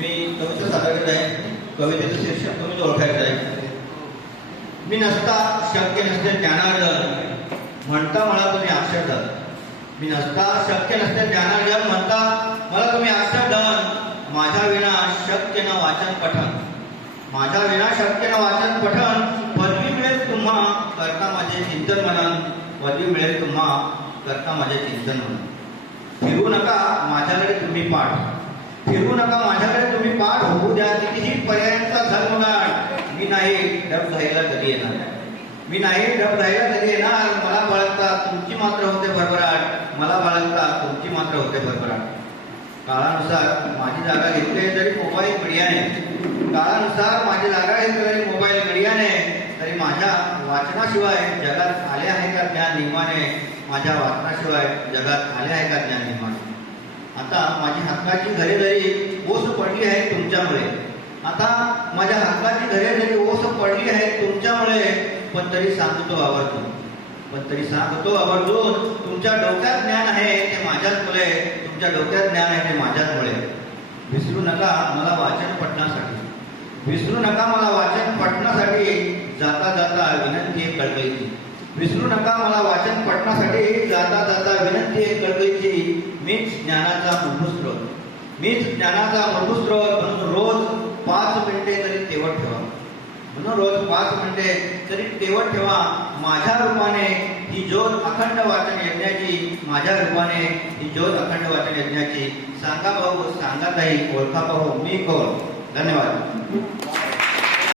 मी कविता सादर करत आहे कवितेचं शीर्षक तुम्ही ओळखायचं आहे मी नसता शक्य नसते ज्ञानार्जन. म्हणता मला तुम्ही अक्षरधन मी नसता शक्य नसते ज्ञानार्जन. म्हणता मला तुम्ही अक्षरधन माझ्या विना शक्य न वाचन पठन. माझ्या विना शक्य न वाचन पठन. पदवी मिळेल तुम्हा करता माझे चिंतन मनन. पदवी मिळेल तुम्हा करता माझे चिंतन मनन. फिरू नका माझ्याकडे तुम्ही पाठ. फिरू नका माझ्या नाही डब घ्यायला कधी येणार? मी नाही डब घ्यायला कधी येणार? मला बाळगता तुमची मात्र होते भरभराट. मला बाळगता तुमची मात्र होते भरभराट. काळानुसार माझी जागा घेतली तरी मोबाईल मीडियाने. काळानुसार माझी जागा घेतली तरी मोबाईल मीडियाने. तरी माझ्या वाचनाशिवाय जगात आले आहे का ज्ञान नियमाने माझ्या वाचनाशिवाय जगात आले आहे का ज्ञान नियमाने आता माझी हक्काची घरे जरी ओस पडली आहे तुमच्यामुळे. आता माझ्या हक्काची घरे म्हणजे ओस पडली आहे तुमच्यामुळे. पण तरी सांगतो आवर्जून. पण तरी सांगतो आवर्जून तुमच्या डोक्यात ज्ञान आहे ते माझ्याच मुळे तुमच्या डोक्यात ज्ञान आहे ते माझ्याच मुळे विसरू नका मला वाचन पठणासाठी विसरू नका मला वाचन पठणासाठी जाता जाता विनंती आहे कळकळीची. विसरू नका मला वाचन पठणासाठी जाता जाता विनंती एक कळकळीची. मीच ज्ञानाचा मूलभूत स्रोत मीच ज्ञानाचा मूलभूत स्रोत म्हणून रोज पाच मिनिटे तरी तेवट ठेवा. म्हणून रोज पाच मिनिटे तरी तेवट ठेवा. माझ्या रूपाने ही ज्योत अखंड वाचन यज्ञाची माझ्या रूपाने ही ज्योत अखंड वाचन यज्ञाची सांगा भाऊ सांगा ताई ओळखा भाऊ मी कोण? धन्यवाद.